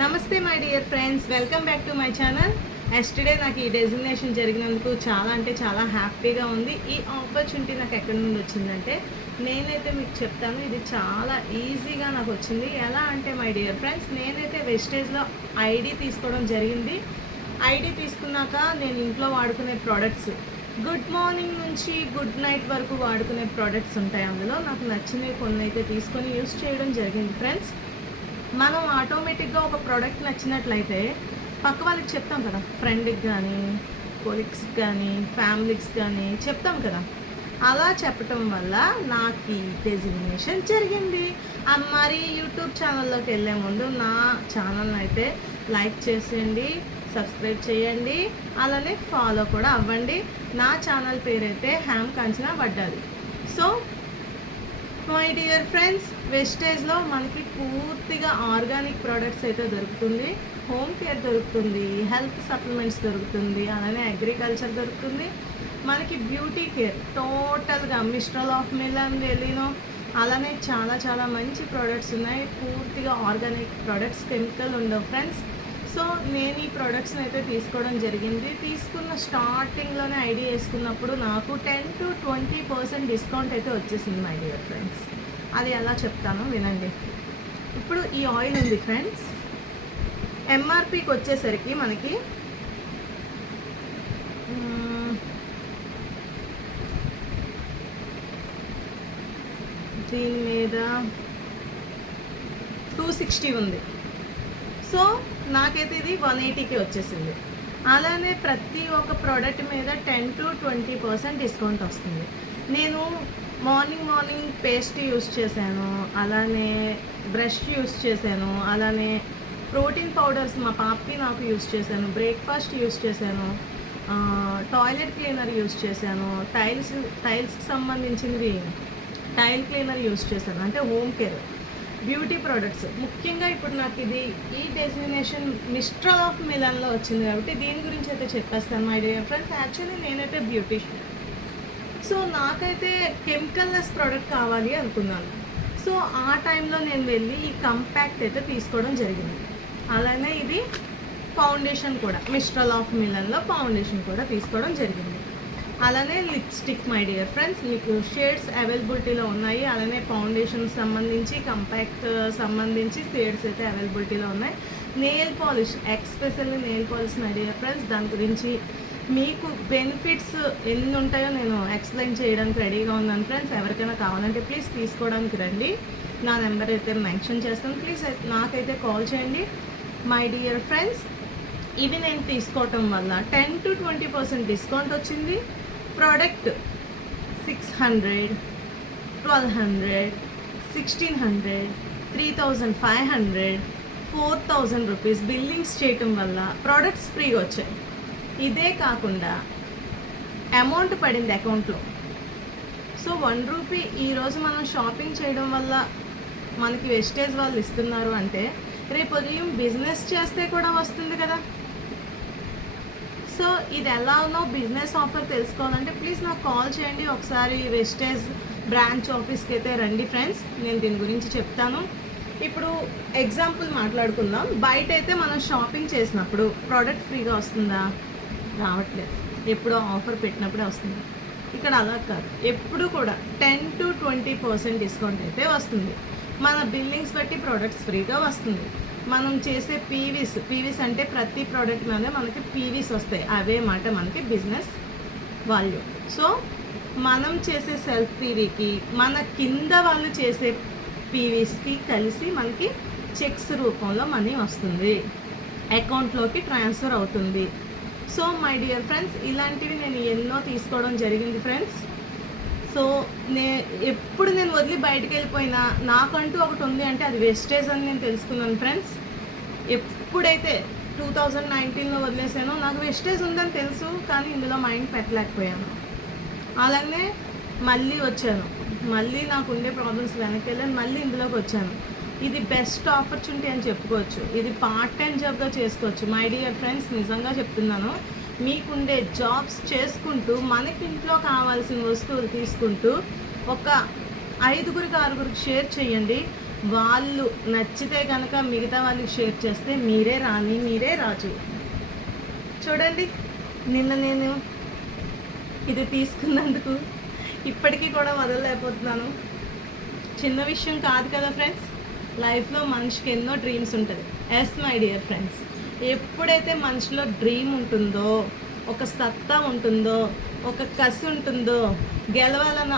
నమస్తే my dear friends, welcome back to my channel. Yesterday నాకు ఈ డెసిగ్నేషన్ జరిగినందుకు చాలా హ్యాపీగా ఉంది. ఈ ఆపర్చునిటీ నాకు ఎక్కడి నుండి వచ్చిందంటే నేనైతే మీకు చెప్తాను. ఇది చాలా ఈజీగా నాకు వచ్చింది. ఎలా అంటే మై డియర్ ఫ్రెండ్స్, నేనైతే వెస్టేజ్లో ఐడి తీసుకోవడం జరిగింది. ఐడి తీసుకున్నాక నేను ఇంట్లో వాడుకునే ప్రోడక్ట్స్, గుడ్ మార్నింగ్ నుంచి గుడ్ నైట్ వరకు వాడుకునే ప్రోడక్ట్స్ ఉంటాయి. అందులో నాకు నచ్చినవి కొన్ని అయితే తీసుకొని యూస్ చేయడం జరిగింది ఫ్రెండ్స్. మనం ఆటోమేటిక్గా ఒక ప్రోడక్ట్ నచ్చినట్లయితే పక్క వాళ్ళకి చెప్తాం కదా, ఫ్రెండ్కి కానీ కొలీగ్స్ కానీ ఫ్యామిలీస్ కానీ చెప్తాం కదా. అలా చెప్పటం వల్ల నాకు ఈ డెసిగ్నేషన్ జరిగింది. మరి యూట్యూబ్ ఛానల్లోకి వెళ్ళే ముందు నా ఛానల్ని అయితే లైక్ చేసేయండి, సబ్స్క్రైబ్ చేయండి, అలానే ఫాలో కూడా అవ్వండి. నా ఛానల్ పేరైతే హ్యామ్ Kanchana Vaddali. So my dear friends, వెస్టేజ్లో మనకి పూర్తిగా ఆర్గానిక్ ప్రోడక్ట్స్ అయితే దొరుకుతుంది, హోమ్ కేర్ దొరుకుతుంది, హెల్త్ సప్లిమెంట్స్ దొరుకుతుంది, అలానే అగ్రికల్చర్ దొరుకుతుంది, మనకి బ్యూటీ కేర్ టోటల్గా మిస్ట్రల్ ఆఫ్ మిలన్ వెలినో అలానే చాలా మంచి ప్రోడక్ట్స్ ఉన్నాయి. పూర్తిగా ఆర్గానిక్ ప్రోడక్ట్స్, కెమికల్ ఉండవు ఫ్రెండ్స్. సో నేను ఈ ప్రోడక్ట్స్ని అయితే తీసుకోవడం జరిగింది. తీసుకున్న స్టార్టింగ్లోనే ఐడియా వేసుకున్నప్పుడు నాకు 10 to 20% డిస్కౌంట్ అయితే వచ్చేసింది మై డియర్ ఫ్రెండ్స్. అది ఎలా చెప్తాను వినండి. ఇప్పుడు ఈ ఆయిల్ ఉంది ఫ్రెండ్స్, ఎంఆర్పికి వచ్చేసరికి మనకి దీని మీద 260 ఉంది. సో నాకైతే ఇది 180కి వచ్చేసింది. అలానే ప్రతి ఒక్క ప్రోడక్ట్ మీద 10 to 20% డిస్కౌంట్ వస్తుంది. నేను మార్నింగ్ పేస్ట్ యూస్ చేశాను, అలానే బ్రష్ యూస్ చేశాను, అలానే ప్రోటీన్ పౌడర్స్ మా పాపకి నాకు యూస్ చేశాను, బ్రేక్ఫాస్ట్ యూస్ చేశాను, టాయిలెట్ క్లీనర్ యూస్ చేశాను, టైల్స్కి సంబంధించినవి టైల్ క్లీనర్ యూస్ చేశాను, అంటే హోమ్ కేర్, బ్యూటీ ప్రోడక్ట్స్. ముఖ్యంగా ఇప్పుడు నాకు ఈ డెసిగ్నేషన్ మిస్ట్రల్ ఆఫ్ మిలన్లో వచ్చింది కాబట్టి దీని గురించి అయితే చెప్పేస్తాను మై డియర్ ఫ్రెండ్స్. యాక్చువల్లీ నేనైతే బ్యూటీషియన్, సో నాకైతే కెమికల్లెస్ ప్రోడక్ట్ కావాలి అనుకున్నాను. సో ఆ టైంలో నేను వెళ్ళి ఈ కంపాక్ట్ అయితే తీసుకోవడం జరిగింది. అలానే ఇది ఫౌండేషన్ కూడా మిస్ట్రల్ ఆఫ్ మిలన్లో ఫౌండేషన్ కూడా తీసుకోవడం జరిగింది. అలానే లిప్స్టిక్ మై డియర్ ఫ్రెండ్స్, మీకు షేడ్స్ అవైలబిలిటీలో ఉన్నాయి. అలానే ఫౌండేషన్ సంబంధించి, కంపాక్ట్ సంబంధించి షేడ్స్ అయితే అవైలబిలిటీలో ఉన్నాయి. Nail polish, especially nail polish my dear friends, దాని గురించి మీకు బెనిఫిట్స్ ఎన్ని ఉంటాయో నేను ఎక్స్ప్లెయిన్ చేయడానికి రెడీగా ఉన్నాను ఫ్రెండ్స్. ఎవరికైనా కావాలంటే ప్లీజ్ తీసుకోవడానికి రండి. నా నెంబర్ అయితే మెన్షన్ చేస్తాను, ప్లీజ్ నాకైతే కాల్ చేయండి మై డియర్ ఫ్రెండ్స్. ఇవి నేను తీసుకోవటం వల్ల 10 to 20% డిస్కౌంట్ వచ్చింది. ప్రోడక్ట్ 600, 1200, 1600, 3500, 4000 రూపీస్ బిల్లింగ్స్ చేయటం వల్ల ప్రోడక్ట్స్ ఫ్రీగా వచ్చాయి. ఇదే కాకుండా అమౌంట్ పడింది అకౌంట్లో. సో 1 రూపీ ఈరోజు మనం షాపింగ్ చేయడం వల్ల మనకి వెస్టేజ్ వాళ్ళు ఇస్తున్నారు అంటే రేపు ఉదయం బిజినెస్ చేస్తే కూడా వస్తుంది కదా. సో ఇది ఎలానో బిజినెస్ ఆఫర్ తెలుసుకోవాలంటే ప్లీజ్ నాకు కాల్ చేయండి. ఒకసారి వెస్టేజ్ బ్రాంచ్ ఆఫీస్కి అయితే రండి ఫ్రెండ్స్, నేను దీని గురించి చెప్తాను. ఇప్పుడు ఎగ్జాంపుల్ మాట్లాడుకుందాం. బయట అయితే మనం షాపింగ్ చేసినప్పుడు ప్రోడక్ట్ ఫ్రీగా వస్తుందా? రావట్లేదు. ఎప్పుడో ఆఫర్ పెట్టినప్పుడే వస్తుంది. ఇక్కడ అలా కాదు, ఎప్పుడు కూడా 10 to 20% డిస్కౌంట్ అయితే వస్తుంది. మన బిల్లింగ్స్ బట్టి ప్రోడక్ట్స్ ఫ్రీగా వస్తుంది. మనం చేసే పీవీస్ అంటే ప్రతి ప్రోడక్ట్ మీద మనకి పీవీస్ వస్తాయి. అవే మాట మనకి బిజినెస్ వాల్యూ. సో మనం చేసే సెల్ఫ్ పీవీకి మన కింద వాళ్ళు చేసే పీవీస్కి కలిసి మనకి చెక్స్ రూపంలో మనీ వస్తుంది, అకౌంట్లోకి ట్రాన్స్ఫర్ అవుతుంది. సో మై డియర్ ఫ్రెండ్స్, ఇలాంటివి నేను ఎన్నో తీసుకోవడం జరిగింది ఫ్రెండ్స్. సో ఎప్పుడు నేను వదిలి బయటకు వెళ్ళిపోయినా నాకంటూ ఒకటి ఉంది అంటే అది వెస్టేజ్ అని నేను తెలుసుకున్నాను ఫ్రెండ్స్. ఎప్పుడైతే 2019లో వదిలేసానో నాకు వెస్టేజ్ ఉందని తెలుసు, కానీ ఇందులో మైండ్ పెట్టలేకపోయాను. అలానే మళ్ళీ వచ్చాను, మళ్ళీ నాకు ఉండే ప్రాబ్లమ్స్ వెనక్కి వెళ్ళాను, మళ్ళీ ఇందులోకి వచ్చాను. ఇది బెస్ట్ ఆపర్చునిటీ అని చెప్పుకోవచ్చు. ఇది పార్ట్ టైం జాబ్గా చేసుకోవచ్చు మై డియర్ ఫ్రెండ్స్. నిజంగా చెప్తున్నాను, మీకుండే జాబ్స్ చేసుకుంటూ మనకి ఇంట్లో కావాల్సిన వస్తువులు తీసుకుంటూ ఒక 5-6 షేర్ చేయండి. వాళ్ళు నచ్చితే కనుక మిగతా వాళ్ళకి షేర్ చేస్తే మీరే రాణి, మీరే రాజు. చూడండి, నిన్న నేను ఇది తీసుకున్నందుకు ఇప్పటికీ కూడా వదలలేకపోతున్నాను. చిన్న విషయం కాదు కదా ఫ్రెండ్స్. లైఫ్లో మనిషికి ఎన్నో డ్రీమ్స్ ఉంటుంది. ఎస్ మై డియర్ ఫ్రెండ్స్, ఎప్పుడైతే మనిషిలో డ్రీమ్ ఉంటుందో, ఒక సత్తా ఉంటుందో, ఒక కసి ఉంటుందో, గెలవాలన్న